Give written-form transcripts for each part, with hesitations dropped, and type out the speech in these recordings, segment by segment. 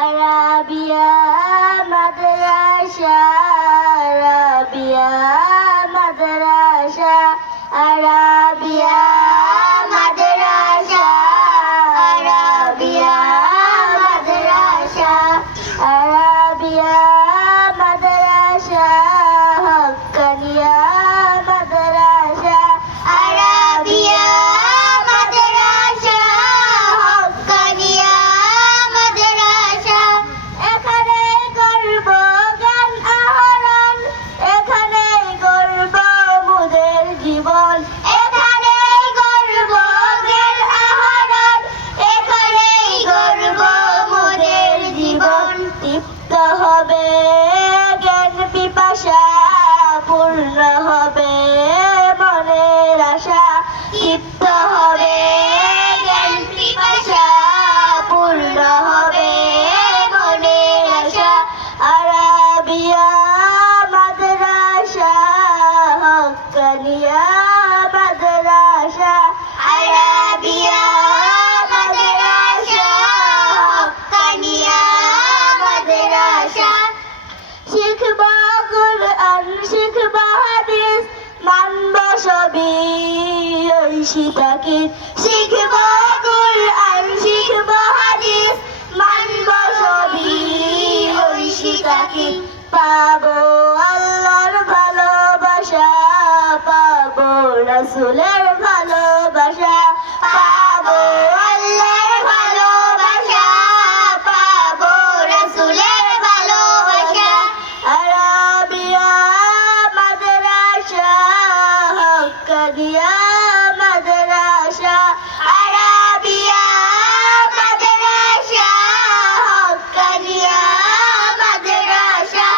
Arabia মাদ্রাসা, Arabia মাদ্রাসা, Arabia মাদ্রাসা, Arabia মাদ্রাসা, Arabia মাদ্রাসা, হাক্কানিয়া মাদ্রাসা, Arabia মাদ্রাসা, হাক্কানিয়া মাদ্রাসা। এখানে করব জ্ঞান আহরণ, এখানে করব মোদের জীবন, এখানে করব জ্ঞান আহরণ, এখানে করব মোদের জীবন। তৃপ্ত হবে জ্ঞান পিপাসা, পূর্ণ হবে মনের আশা, তৃপ্ত হবে জ্ঞান পিপাসা, পূর্ণ হবে মনের আশা। আরাবিয়া মাদ্রাসা, হাক্কানিয়া মাদ্রাসা, আরাবিয়া মাদ্রাসা, হাক্কানিয়া মাদ্রাসা। শিখব কুরআন, শিখব হাদিস, মানব সবই ঐশী তাকিদ। শিখব কুরআন, শিখব হাদিস, মানব সবই ঐশী তাকিদ। পাবো আল্লাহর ভালোবাসা, পাবো রাসূলের ভালোবাসা, পাবো আল্লাহর ভালোবাসা, পাবো রাসূলের ভালোবাসা। আরাবিয়া মাদ্রাসা, হাক্কানিয়া মাদ্রাসা, আরাবিয়া মাদ্রাসা, হাক্কানিয়া মাদ্রাসা।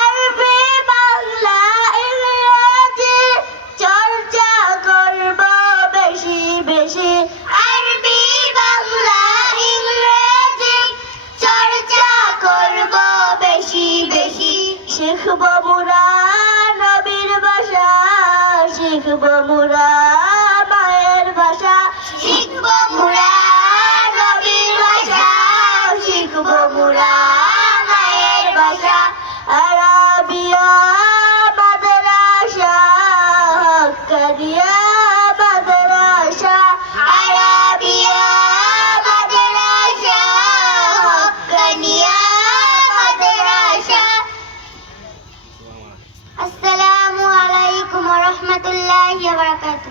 আরবি বাংলা ইংরেজি চর্চা করব বেশি বেশি, আরবি বাংলা ইংরেজি চর্চা করব বেশি বেশি। শিখব মোরা নবীর ভাষা, শিখব মোরা মায়ের ভাষা, শিখব মোরা নবীর ভাষা, শিখব মোরা মায়ের ভাষা। আরাবিয়া মাদ্রাসা, হাক্কানিয়া মাদ্রাসা, আরাবিয়া মাদ্রাসা, হাক্কানিয়া মাদ্রাসা। আসসালামু আলাইকুম ওয়া রাহমাতুল্লাহি ওয়া বারাকাতুহু।